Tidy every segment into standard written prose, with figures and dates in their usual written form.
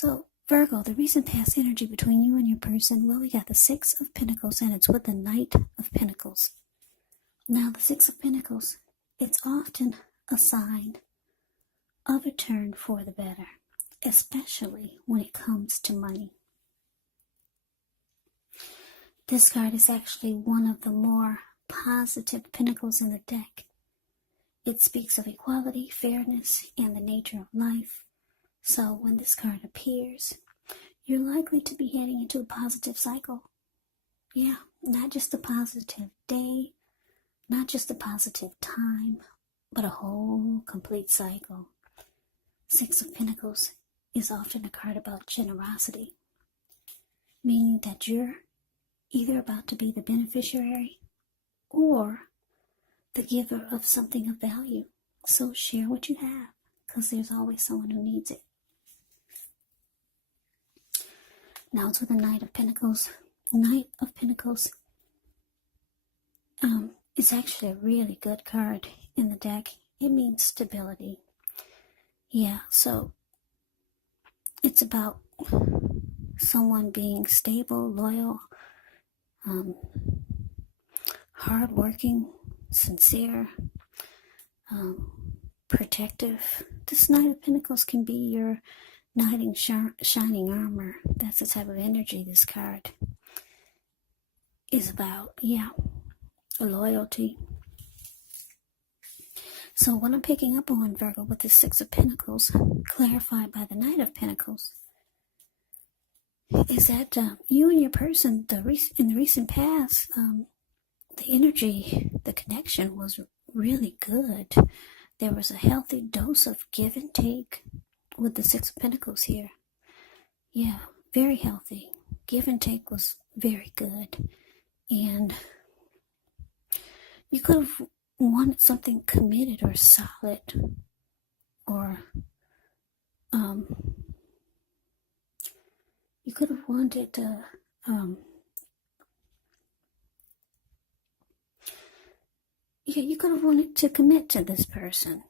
So, Virgo, the recent past energy between you and your person, well, we got the Six of Pentacles, and it's with the Knight of Pentacles. Now, the Six of Pentacles, it's often a sign of a turn for the better, especially when it comes to money. This card is actually one of the more positive pentacles in the deck. It speaks of equality, fairness, and the nature of life. So when this card appears, you're likely to be heading into a positive cycle. Yeah, not just a positive day, not just a positive time, but a whole complete cycle. Six of Pentacles is often a card about generosity, meaning that you're either about to be the beneficiary or the giver of something of value. So share what you have, because there's always someone who needs it. Now it's with the Knight of Pentacles. Knight of Pentacles is actually a really good card in the deck. It means stability. Yeah, so it's about someone being stable, loyal, hardworking, sincere, protective. This Knight of Pentacles can be your knight in shining armor. That's the type of energy this card is about. Yeah, loyalty. So what I'm picking up on, Virgo, with the Six of Pentacles, clarified by the Knight of Pentacles, is that you and your person, in the recent past, the energy, the connection was really good. There was a healthy dose of give and take with the Six of Pentacles here. Yeah, very healthy. Give and take was very good. And you could have wanted something committed or solid, or you could have wanted you could have wanted to commit to this person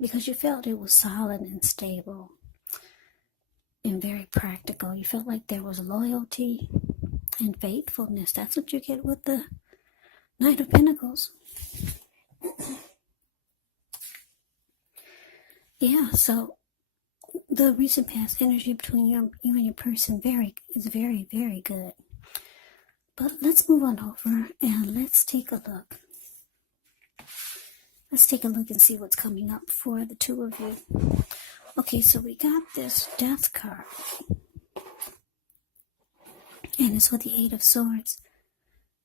because you felt it was solid and stable and very practical. You felt like there was loyalty and faithfulness. That's what you get with the Knight of Pentacles. Yeah, so the recent past energy between you and your person is very, very good. But let's move on over and let's take a look. Let's take a look and see what's coming up for the two of you. Okay, so we got this Death card. And it's with the Eight of Swords.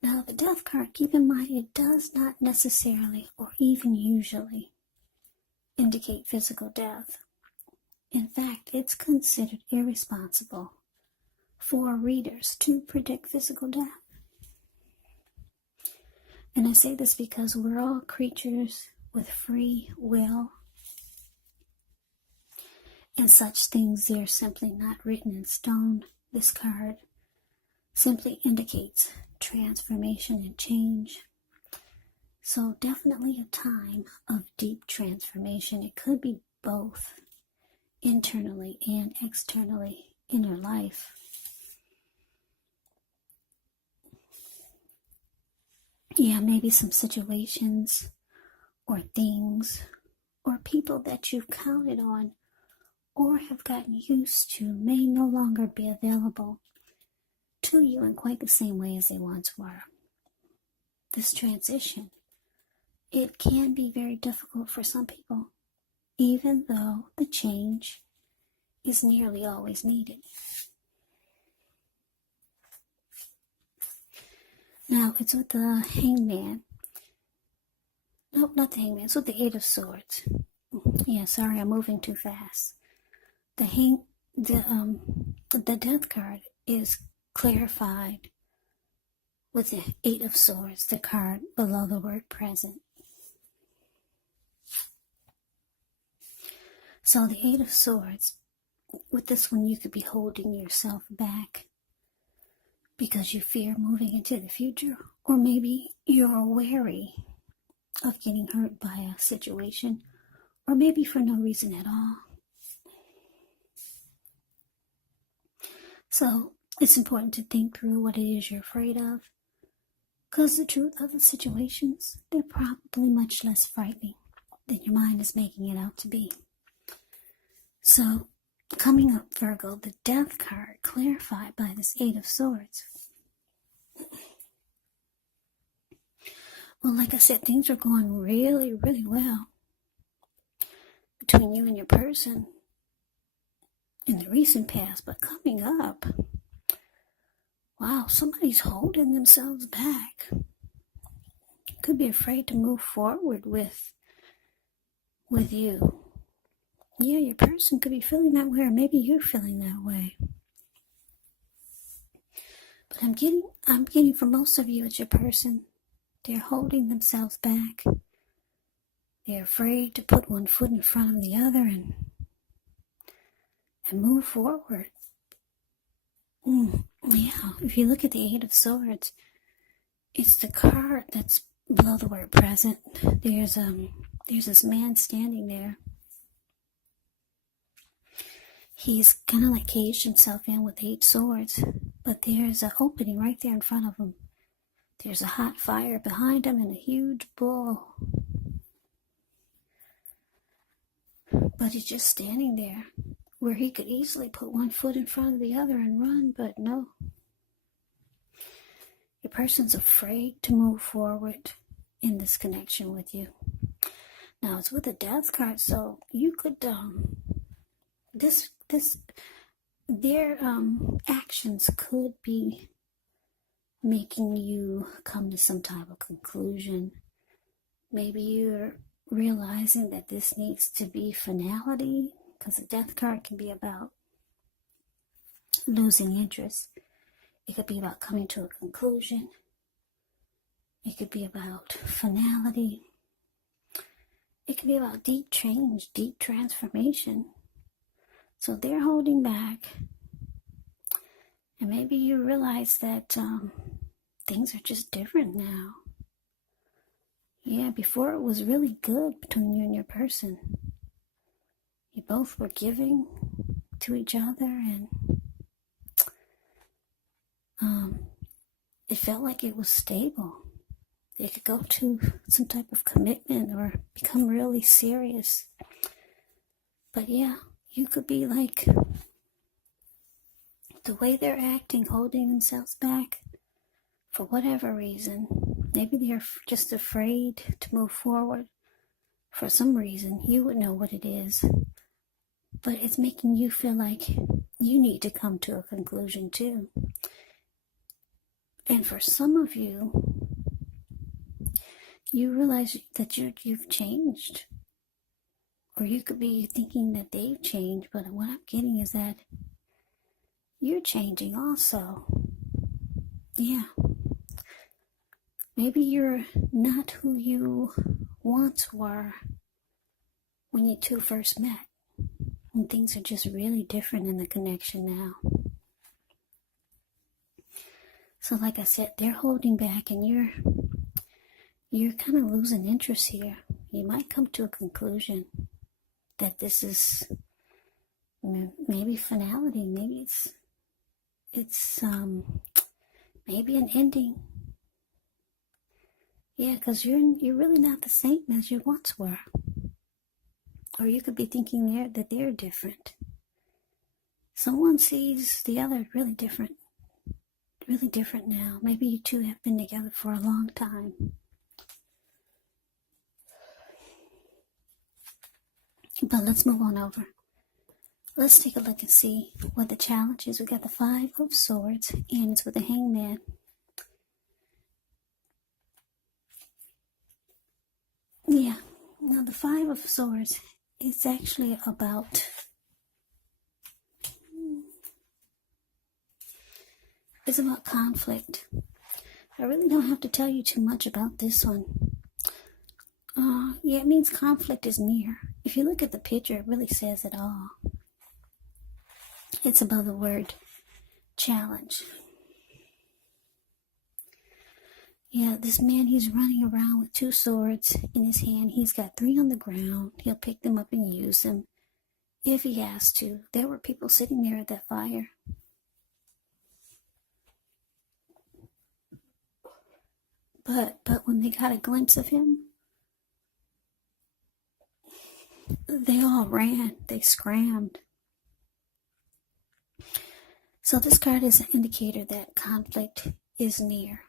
Now, the Death card, keep in mind, it does not necessarily or even usually indicate physical death. In fact, it's considered irresponsible for readers to predict physical death. And I say this because we're all creatures with free will, and such things are simply not written in stone. This card simply indicates transformation and change. So definitely a time of deep transformation. It could be both internally and externally in your life. Yeah, maybe some situations or things or people that you've counted on or have gotten used to may no longer be available to you in quite the same way as they once were. This transition, it can be very difficult for some people, even though the change is nearly always needed. Now, it's with the Hangman. Nope, not the Hangman. It's with the Eight of Swords. Yeah, sorry, I'm moving too fast. The Death card is clarified with the Eight of Swords, the card below the word present. So the Eight of Swords, with this one, you could be holding yourself back because you fear moving into the future, or maybe you're wary of getting hurt by a situation, or maybe for no reason at all. So it's important to think through what it is you're afraid of, because the truth of the situations, they're probably much less frightening than your mind is making it out to be. So, coming up, Virgo, the Death card clarified by this Eight of Swords. Well, like I said, things are going really, really well between you and your person in the recent past, but coming up, wow, somebody's holding themselves back. Could be afraid to move forward with you. Yeah, your person could be feeling that way, or maybe you're feeling that way. But I'm getting for most of you, it's your person. They're holding themselves back. They're afraid to put one foot in front of the other and move forward. Yeah, if you look at the Eight of Swords, it's the card that's below the word present. There's this man standing there. He's kind of like caged himself in with 8 swords, but there's an opening right there in front of him. There's a hot fire behind him and a huge bull. But he's just standing there, where he could easily put one foot in front of the other and run, but no. Your person's afraid to move forward in this connection with you. Now, it's with a Death card, so you could, their actions could be making you come to some type of conclusion. Maybe you're realizing that this needs to be finality, because the Death card can be about losing interest. It could be about coming to a conclusion. It could be about finality. It could be about deep change, deep transformation. So they're holding back. And maybe you realize that things are just different now. Yeah, before it was really good between you and your person. You both were giving to each other, and it felt like it was stable. It could go to some type of commitment or become really serious. But yeah, you could be like, the way they're acting, holding themselves back, for whatever reason. Maybe they're just afraid to move forward for some reason. You would know what it is. But it's making you feel like you need to come to a conclusion too. And for some of you, you realize that you've changed. Or you could be thinking that they've changed, but what I'm getting is that you're changing also. Yeah. Maybe you're not who you once were when you two first met. And things are just really different in the connection now. So like I said, they're holding back, and you're kind of losing interest here. You might come to a conclusion that this is maybe finality. Maybe it's maybe an ending. Yeah, because you're really not the same as you once were. Or you could be thinking that they're different. Someone sees the other really different now. Maybe you two have been together for a long time. But let's move on over. Let's take a look and see what the challenge is. We got the 5 of Swords, and it's with the Hangman. Yeah, now the 5 of Swords is actually about conflict. I really don't have to tell you too much about this one. Yeah, it means conflict is near. If you look at the picture, it really says it all. It's above the word challenge. Yeah, this man, he's running around with 2 swords in his hand. He's got 3 on the ground. He'll pick them up and use them if he has to. There were people sitting there at that fire. But when they got a glimpse of him, they all ran. They scrammed. So this card is an indicator that conflict is near.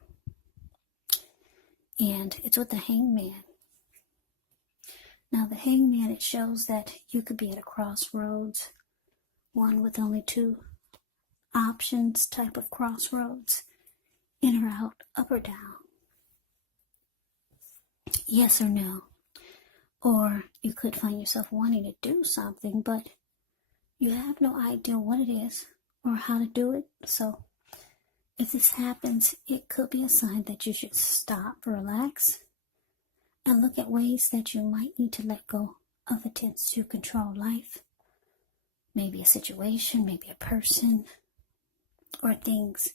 And it's with the Hangman. Now the Hangman, it shows that you could be at a crossroads, one with only two options type of crossroads, in or out, up or down, yes or no. Or you could find yourself wanting to do something, but you have no idea what it is or how to do it. So if this happens, it could be a sign that you should stop, relax, and look at ways that you might need to let go of attempts to control life. Maybe a situation, maybe a person, or things.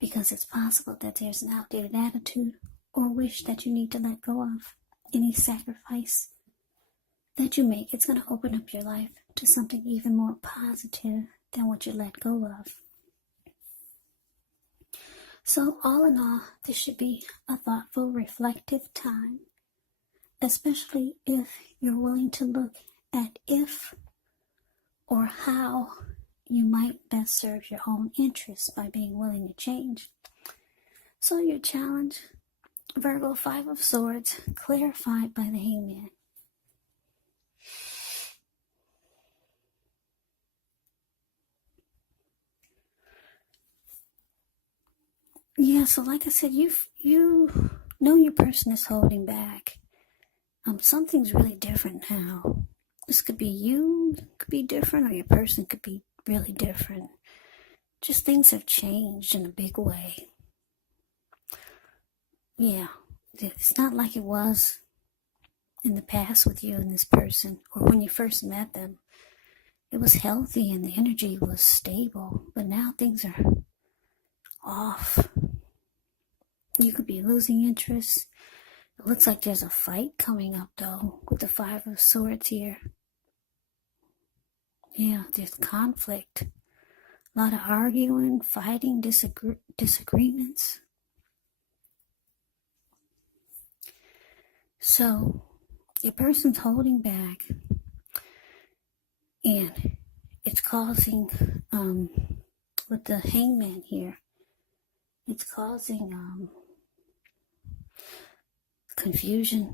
Because it's possible that there's an outdated attitude or wish that you need to let go of. Any sacrifice that you make, it's going to open up your life to something even more positive than what you let go of. So all in all, this should be a thoughtful, reflective time, especially if you're willing to look at if or how you might best serve your own interests by being willing to change. So your challenge, Virgo, 5 of Swords, clarified by the Hangman. Yeah, so like I said, you know your person is holding back. Something's really different now. This could be you, could be different, or your person could be really different. Just things have changed in a big way. Yeah, it's not like it was in the past with you and this person, or when you first met them. It was healthy and the energy was stable, but now things are off. You could be losing interest. It looks like there's a fight coming up, though, with the 5 of Swords here. Yeah, there's conflict. A lot of arguing, fighting, disagreements. So, your person's holding back, and it's causing, with the Hangman here, it's causing confusion.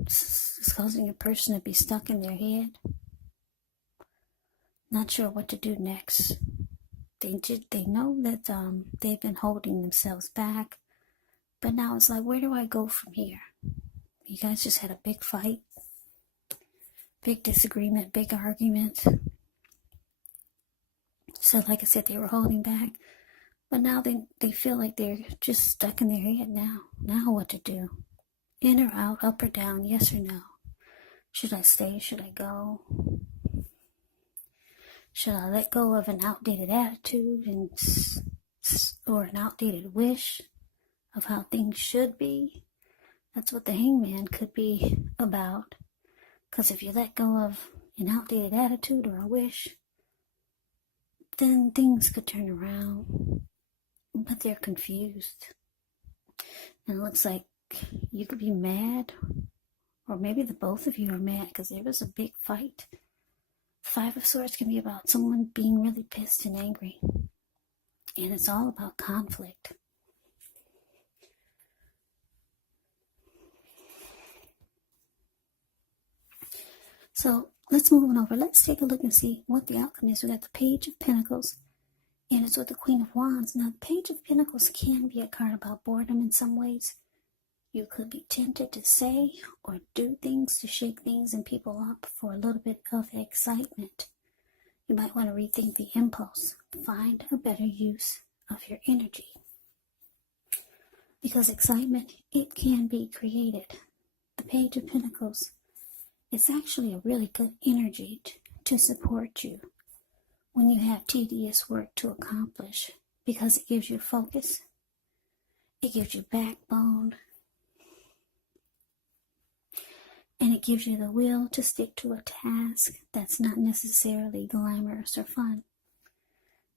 It's causing a person to be stuck in their head, not sure what to do next. They know that they've been holding themselves back, but now it's like, where do I go from here? You guys just had a big fight, big disagreement, big argument. So like I said, they were holding back, but now they feel like they're just stuck in their head now. Now what to do? In or out, up or down, yes or no? Should I stay? Should I go? Should I let go of an outdated attitude or an outdated wish of how things should be? That's what the Hangman could be about. Because if you let go of an outdated attitude or a wish, then things could turn around. But they're confused. And it looks like you could be mad, or maybe the both of you are mad because there was a big fight. 5 of Swords can be about someone being really pissed and angry. And it's all about conflict. So let's move on over. Let's take a look and see what the outcome is. We got the Page of Pentacles, and it's with the Queen of Wands. Now, the Page of Pentacles can be a card about boredom in some ways. You could be tempted to say or do things to shake things and people up for a little bit of excitement. You might want to rethink the impulse. Find a better use of your energy. Because excitement, it can be created. The Page of Pentacles, it's actually a really good energy to support you when you have tedious work to accomplish, because it gives you focus, it gives you backbone, and it gives you the will to stick to a task that's not necessarily glamorous or fun.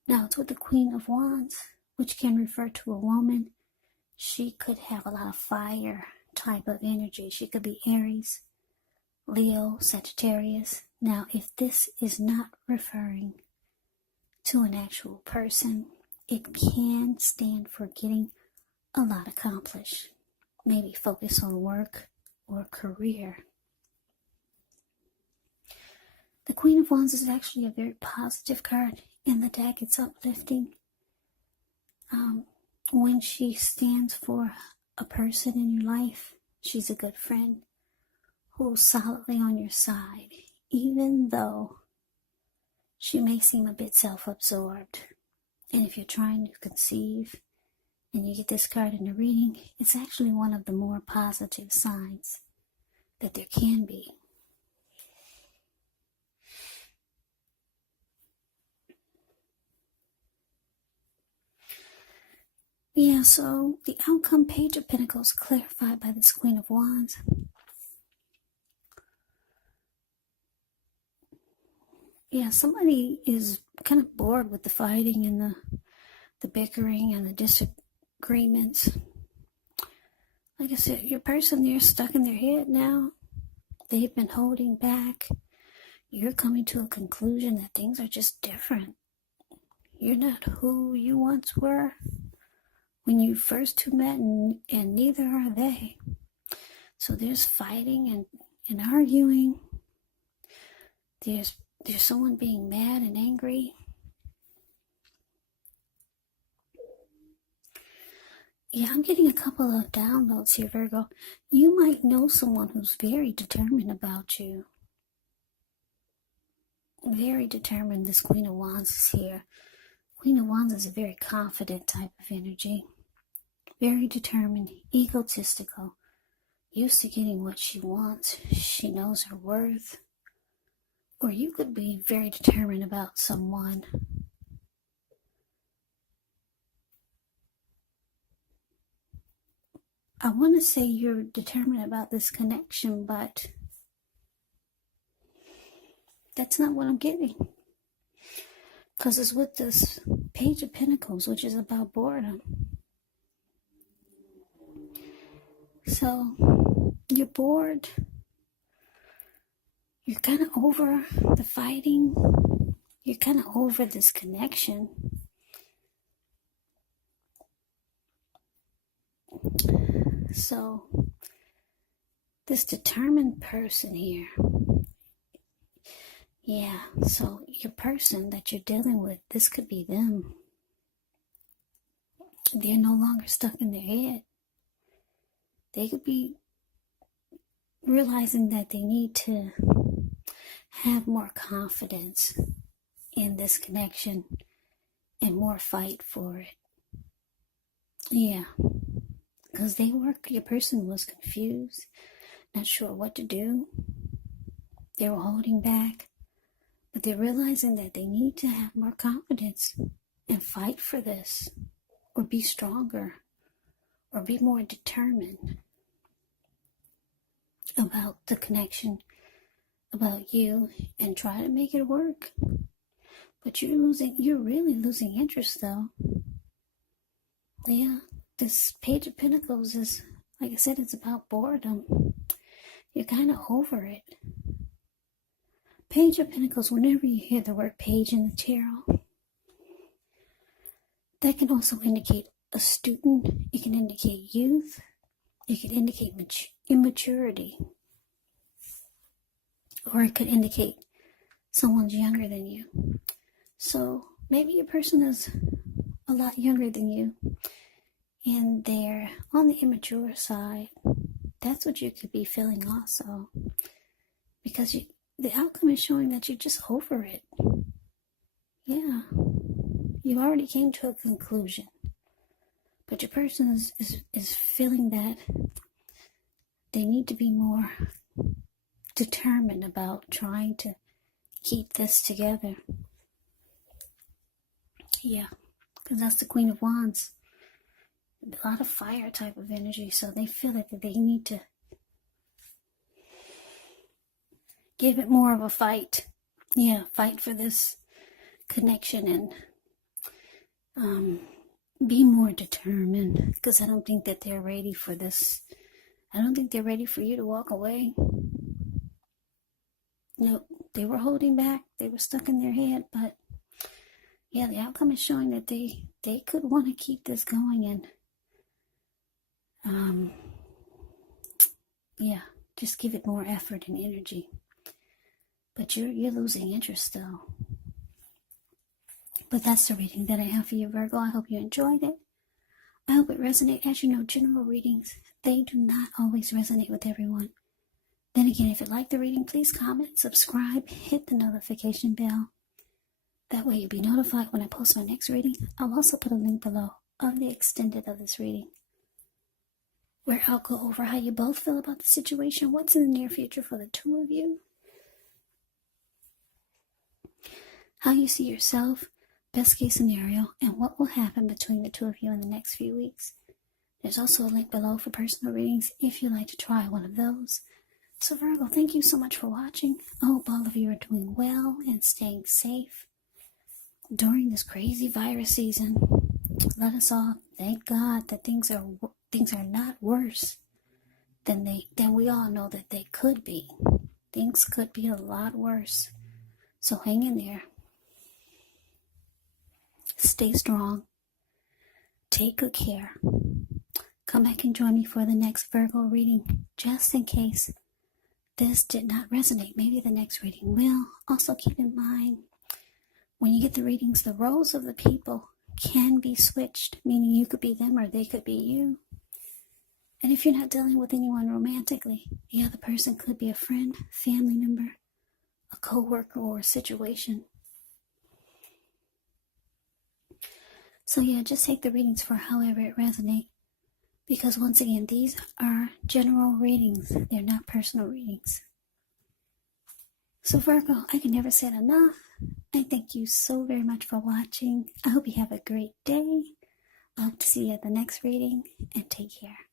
Now, it's with the Queen of Wands, which can refer to a woman. she could have a lot of fire type of energy. She could be Aries, Leo, Sagittarius. Now, if this is not referring to an actual person, it can stand for getting a lot accomplished. Maybe focus on work or career. The Queen of Wands is actually a very positive card in the deck. It's uplifting. When she stands for a person in your life, she's a good friend who's solidly on your side, even though she may seem a bit self-absorbed. And if you're trying to conceive and you get this card in the reading, it's actually one of the more positive signs that there can be. Yeah, so the outcome, Page of Pentacles, clarified by this Queen of Wands. Yeah, somebody is kind of bored with the fighting and the bickering and the disagreements. Like I said, your person, they're stuck in their head now. They've been holding back. You're coming to a conclusion that things are just different. You're not who you once were when you first two met, and neither are they. So there's fighting and arguing. There's someone being mad and angry. Yeah, I'm getting a couple of downloads here, Virgo. You might know someone who's very determined about you. Very determined. This Queen of Wands is here. Queen of Wands is a very confident type of energy. Very determined, egotistical. Used to getting what she wants. She knows her worth. Or you could be very determined about someone. I want to say you're determined about this connection, but that's not what I'm getting. Because it's with this Page of Pentacles, which is about boredom. So, you're bored. You're kind of over the fighting. You're kind of over this connection. So, this determined person here. Yeah, so your person that you're dealing with, this could be them. They're no longer stuck in their head. They could be realizing that they need to have more confidence in this connection and more fight for it. Yeah, because your person was confused, not sure what to do. They were holding back, but they're realizing that they need to have more confidence and fight for this, or be stronger, or be more determined about the connection, about you, and try to make it work. But you're really losing interest though. Yeah, this Page of Pentacles is, like I said, it's about boredom. You're kind of over it. Page of Pentacles, whenever you hear the word page in the tarot, that can also indicate a student. It can indicate youth. It can indicate immaturity. Or it could indicate someone's younger than you. So maybe your person is a lot younger than you and they're on the immature side. That's what you could be feeling also. Because the outcome is showing that you're just over it. Yeah. You already came to a conclusion. But your person is feeling that they need to be more determined about trying to keep this together. Yeah, because that's the Queen of Wands. A lot of fire type of energy, so they feel like they need to give it more of a fight. Yeah, fight for this connection and be more determined, because I don't think that they're ready for this. I don't think they're ready for you to walk away. No, they were holding back. They were stuck in their head, but yeah, the outcome is showing that they could want to keep this going, and yeah, just give it more effort and energy. But you're losing interest still. But that's the reading that I have for you, Virgo. I hope you enjoyed it. I hope it resonated. As you know, general readings, they do not always resonate with everyone. Then again, if you like the reading, please comment, subscribe, hit the notification bell. That way you'll be notified when I post my next reading. I'll also put a link below of the extended of this reading, where I'll go over how you both feel about the situation, what's in the near future for the two of you, how you see yourself, best case scenario, and what will happen between the two of you in the next few weeks. There's also a link below for personal readings if you'd like to try one of those. So Virgo, thank you so much for watching. I hope all of you are doing well and staying safe during this crazy virus season. Let us all thank God that things are not worse than we all know that they could be. Things could be a lot worse. So hang in there. Stay strong. Take good care. Come back and join me for the next Virgo reading, just in case this did not resonate. Maybe the next reading will. Also keep in mind, when you get the readings, the roles of the people can be switched, meaning you could be them or they could be you. And if you're not dealing with anyone romantically, the other person could be a friend, family member, a co-worker, or a situation. So yeah, just take the readings for however it resonates. Because once again, these are general readings. They're not personal readings. So Virgo, I can never say it enough. I thank you so very much for watching. I hope you have a great day. I hope to see you at the next reading, and take care.